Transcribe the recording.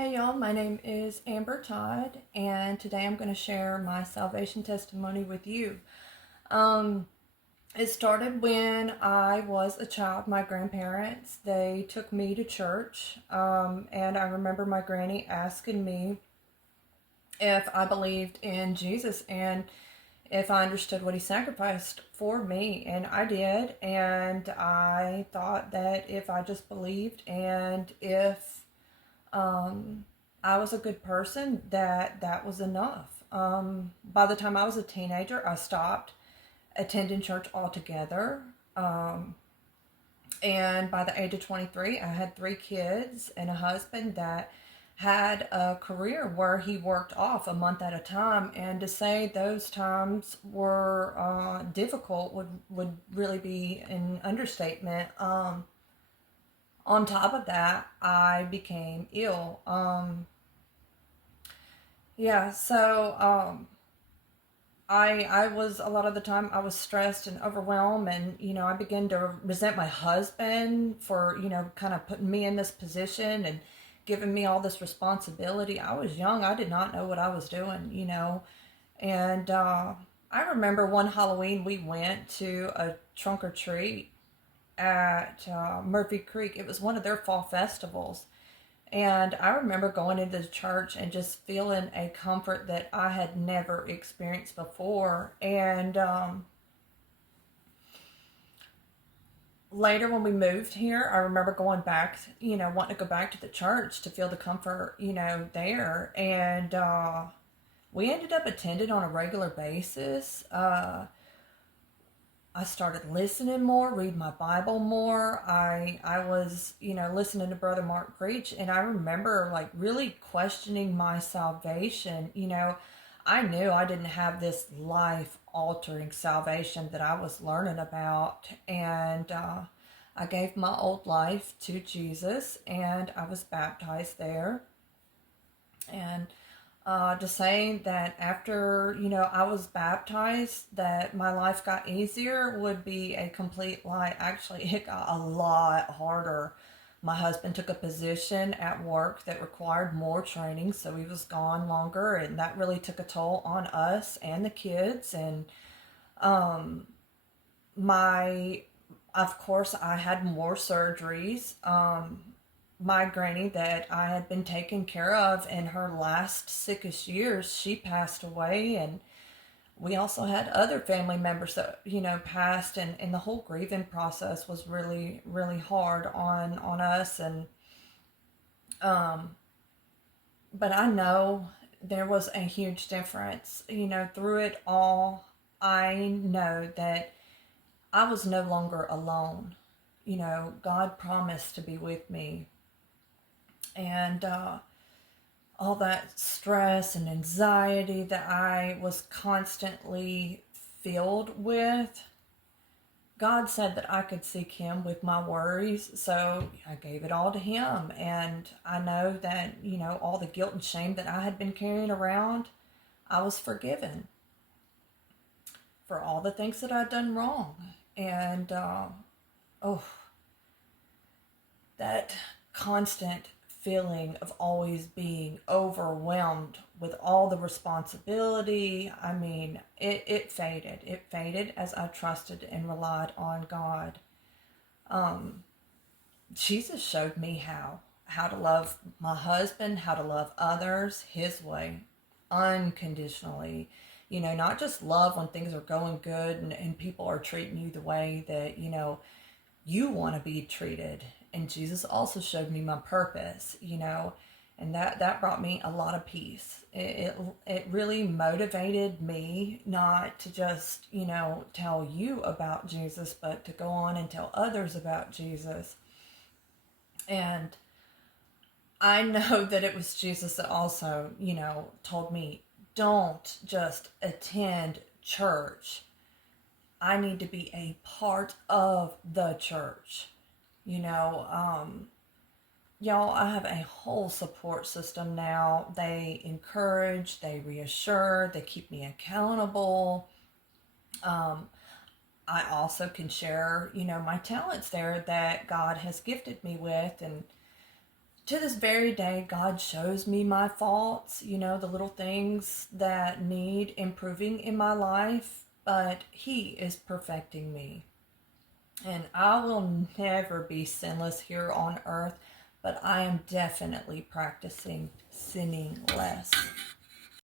Hey y'all, my name is Amber Todd, and today I'm going to share my salvation testimony with you. Um, it started when I was a child. My grandparents, they took me to church, and I remember my granny asking me if I believed in Jesus and if I understood what he sacrificed for me, and I did, and I thought that if I just believed and if um, I was a good person, that was enough. By the time I was a teenager, I stopped attending church altogether. Um, and by the age of 23, I had three kids and a husband that had a career where he worked off a month at a time. And to say those times were difficult would really be an understatement. On top of that, I became ill. Yeah, so I was a lot of the time I was stressed and overwhelmed, and I began to resent my husband for kind of putting me in this position and giving me all this responsibility. I was young, I did not know what I was doing, and I remember one Halloween we went to a trunk or treat at Murphy Creek. It was one of their fall festivals. And I remember going into the church and just feeling a comfort that I had never experienced before. And later, when we moved here, I remember going back, wanting to go back to the church to feel the comfort, there. And we ended up attending on a regular basis. I started listening more, read my Bible more. I was, listening to Brother Mark preach, and I remember like really questioning my salvation. I knew I didn't have this life altering salvation that I was learning about, and I gave my old life to Jesus, and I was baptized there. And to say that after I was baptized that my life got easier would be a complete lie. Actually, it got a lot harder. My husband took a position at work that required more training, so he was gone longer, and that really took a toll on us and the kids. And um my of course I had more surgeries. My granny that I had been taking care of in her last sickest years, she passed away, and we also had other family members that passed, and the whole grieving process was really really hard on us. And um but I know there was a huge difference, through it all. I know that I was no longer alone. God promised to be with me, and all that stress and anxiety that I was constantly filled with, God said that I could seek Him with my worries, so I gave it all to Him. And I know that, all the guilt and shame that I had been carrying around, I was forgiven for all the things that I'd done wrong. And, oh, that constant feeling of always being overwhelmed with all the responsibility. I mean, it faded. It faded as I trusted and relied on God. Um, Jesus showed me how to love my husband, how to love others His way, unconditionally. Not just love when things are going good and people are treating you the way that, you want to be treated. And Jesus also showed me my purpose, and that brought me a lot of peace. It really motivated me not to just, tell you about Jesus, but to go on and tell others about Jesus. And I know that it was Jesus that also, told me, don't just attend church. I need to be a part of the church. Y'all, I have a whole support system now. They encourage, they reassure, they keep me accountable. I also can share, my talents there that God has gifted me with, and to this very day, God shows me my faults, the little things that need improving in my life, but He is perfecting me. And I will never be sinless here on earth, but I am definitely practicing sinning less.